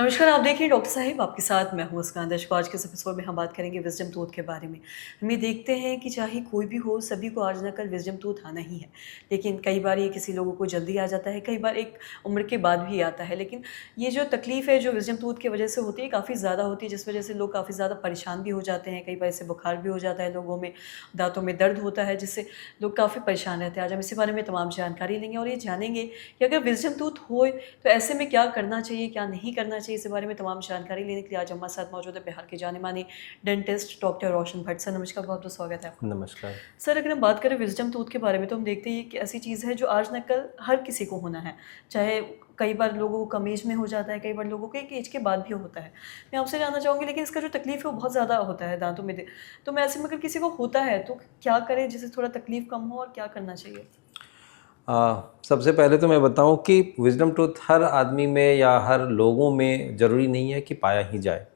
नमस्कार, आप देख रहे हैं डॉक्टर साहिब आपके साथ मैं हूँ मुस्कान। दर्शकों, आज के इस एपिसोड में हम बात करेंगे विज़डम टूथ के बारे में। हम ये देखते हैं कि चाहे कोई भी हो, सभी को आज ना कल विज़डम टूथ आना ही है। लेकिन कई बार ये किसी लोगों को जल्दी आ जाता है, कई बार एक उम्र के बाद भी आता है। लेकिन ये जो तकलीफ़ है जो विज़डम टूथ की वजह से होती है, काफ़ी ज़्यादा होती है, जिस वजह से लोग काफ़ी ज़्यादा परेशान भी हो जाते हैं। कई बार इससे बुखार भी हो जाता है लोगों में, दाँतों में दर्द होता है, जिससे लोग काफ़ी परेशान रहते हैं। आज हम इसी बारे में तमाम जानकारी लेंगे और ये जानेंगे कि अगर विज़डम टूथ होए तो ऐसे में क्या करना चाहिए, क्या नहीं करना चाहिए, इस बारे में तमाम जानकारी लेने के लिए आज हमारे साथ मौजूद है बिहार के जाने-माने डेंटिस्ट डॉक्टर रोशन भट्ट। सर नमस्कार, बहुत-बहुत स्वागत है आपका। नमस्कार। सर अगर हम बात करें विज़डम टूथ के बारे में तो हम देखते हैं कि ऐसी चीज़ है जो आज ना कल हर किसी को होना है। चाहे कई बार लोगों को कम एज में हो जाता है, कई बार लोगों को एक एज के बाद भी होता है। मैं आपसे जानना चाहूँगी लेकिन इसका जो तकलीफ़ है वो बहुत ज़्यादा होता है दाँतों में तो मैं ऐसे में अगर किसी को होता है तो क्या करें जिससे थोड़ा तकलीफ़ कम हो और क्या करना चाहिए? सबसे पहले तो मैं बताऊं कि विज़डम टूथ हर आदमी में या हर लोगों में ज़रूरी नहीं है कि पाया ही जाए।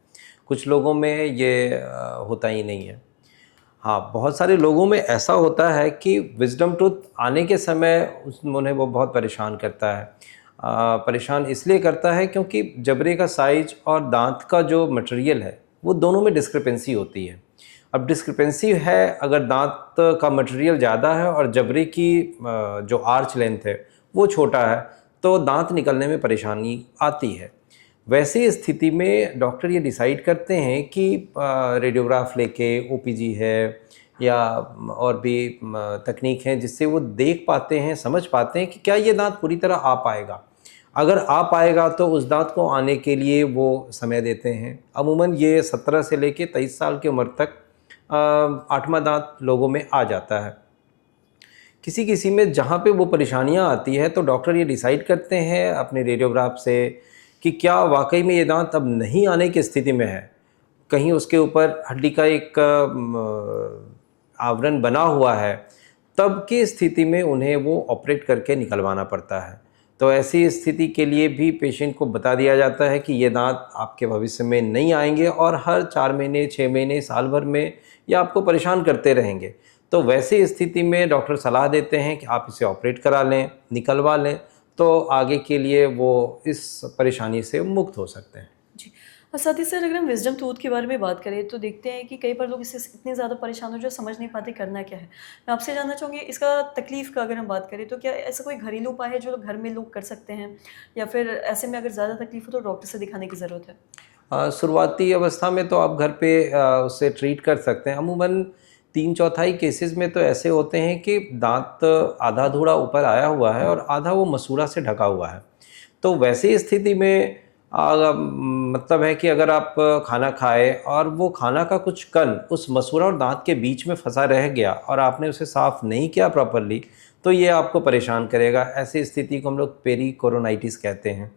कुछ लोगों में ये होता ही नहीं है। हाँ, बहुत सारे लोगों में ऐसा होता है कि विज़डम टूथ आने के समय उन्हें वो बहुत परेशान करता है। परेशान इसलिए करता है क्योंकि जबड़े का साइज़ और दांत का जो मटेरियल है, वो दोनों में डिस्क्रिपेंसी होती है। अब डिस्क्रिपेंसी है अगर दांत का मटेरियल ज़्यादा है और जबड़े की जो आर्च लेंथ है, वो छोटा है, तो दांत निकलने में परेशानी आती है। वैसी स्थिति में डॉक्टर ये डिसाइड करते हैं कि रेडियोग्राफ लेके ओपीजी है या और भी तकनीक हैं जिससे वो देख पाते हैं, समझ पाते हैं कि क्या ये दांत पूरी तरह आ पाएगा। अगर आ पाएगा तो उस दांत को आने के लिए वो समय देते हैं। अमूमन ये 17 से लेके 23 साल की उम्र तक 8वां दांत लोगों में आ जाता है। किसी-किसी में जहाँ पे वो परेशानियाँ आती है तो डॉक्टर ये डिसाइड करते हैं अपने रेडियोग्राफ से कि क्या वाक़ई में ये दाँत अब नहीं आने की स्थिति में है। कहीं उसके ऊपर हड्डी का एक आवरण बना हुआ है, तब की स्थिति में उन्हें वो ऑपरेट करके निकलवाना पड़ता है। तो ऐसी स्थिति के लिए भी पेशेंट को बता दिया जाता है कि ये दाँत आपके भविष्य में नहीं आएँगे और हर 4 महीने, 6 महीने, साल भर में ये आपको परेशान करते रहेंगे। तो वैसी स्थिति में डॉक्टर सलाह देते हैं कि आप इसे ऑपरेट करा लें, निकलवा लें, तो आगे के लिए वो इस परेशानी से मुक्त हो सकते हैं। जी। और साथ ही सर अगर हम विज़डम टूथ के बारे में बात करें तो देखते हैं कि कई बार लोग इससे इतने ज़्यादा परेशान हो जो समझ नहीं पाते करना क्या है। मैं आपसे जानना चाहूँगी इसका तकलीफ़ का अगर हम बात करें तो क्या ऐसा कोई घरेलू उपाय है जो घर में लोग कर सकते हैं? या फिर ऐसे में अगर ज़्यादा तकलीफ़ हो तो डॉक्टर से दिखाने की ज़रूरत है? शुरुआती अवस्था में तो आप घर पे उसे ट्रीट कर सकते हैं। अमूमन 3/4 केसेज़ में तो ऐसे होते हैं कि दाँत आधा-अधूरा ऊपर आया हुआ है और आधा वो मसूड़ा से ढका हुआ है। तो वैसी स्थिति में मतलब है कि अगर आप खाना खाएँ और वो खाना का कुछ कण उस मसूड़ा और दाँत के बीच में फँसा रह गया और आपने उसे साफ़ नहीं किया प्रॉपरली, तो ये आपको परेशान करेगा। ऐसी स्थिति को हम लोग पेरिकोरोनाइटिस कहते हैं।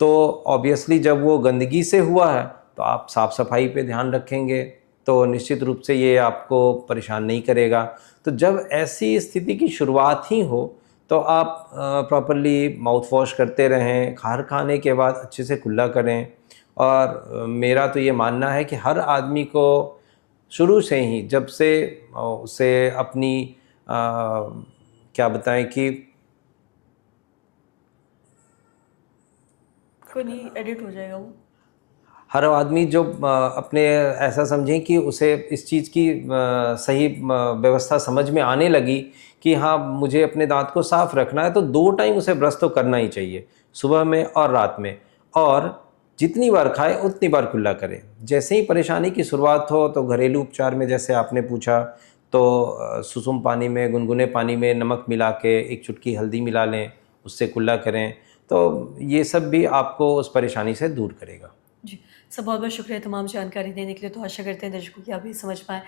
तो ऑब्वियसली जब वो गंदगी से हुआ है, तो आप साफ़-सफ़ाई पे ध्यान रखेंगे, तो निश्चित रूप से ये आपको परेशान नहीं करेगा। तो जब ऐसी स्थिति की शुरुआत ही हो, तो आप प्रॉपर्ली माउथ वॉश करते रहें, हर खाने के बाद अच्छे से कुल्ला करें और मेरा तो ये मानना है कि हर आदमी को शुरू से ही जब से उसे अपनी क्या बताएँ कि कोई नहीं, एडिट हो जाएगा वो। हर आदमी जो अपने ऐसा समझें कि उसे इस चीज़ की सही व्यवस्था समझ में आने लगी कि हाँ, मुझे अपने दाँत को साफ़ रखना है, तो 2 टाइम उसे ब्रश तो करना ही चाहिए, सुबह में और रात में। और जितनी बार खाए, उतनी बार कुल्ला करें। जैसे ही परेशानी की शुरुआत हो, तो घरेलू उपचार में जैसे आपने पूछा, तो सुसुम पानी में, गुनगुने पानी में नमक मिला के, एक चुटकी हल्दी मिला लें, उससे कुल्ला करें। तो ये सब भी आपको उस परेशानी से दूर करेगा। जी। सर बहुत-बहुत शुक्रिया तमाम जानकारी देने के लिए। तो आशा करते हैं दर्शकों कि आप भी समझ पाएँ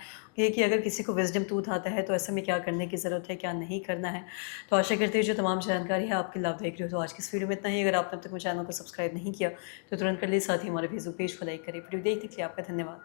कि अगर किसी को विज़डम टूथ आता है तो ऐसे में क्या करने की ज़रूरत है, क्या नहीं करना है। तो आशा करते हैं जो तमाम जानकारी है आपके लाभदायक रही हो। तो आज की इस वीडियो में इतना ही। अगर आपने अब तक मेरे चैनल को सब्सक्राइब नहीं किया तो तुरंत कर लीजिए, साथ ही हमारे फेसबुक पेज को लाइक करें। वीडियो देखने के लिए आपका धन्यवाद।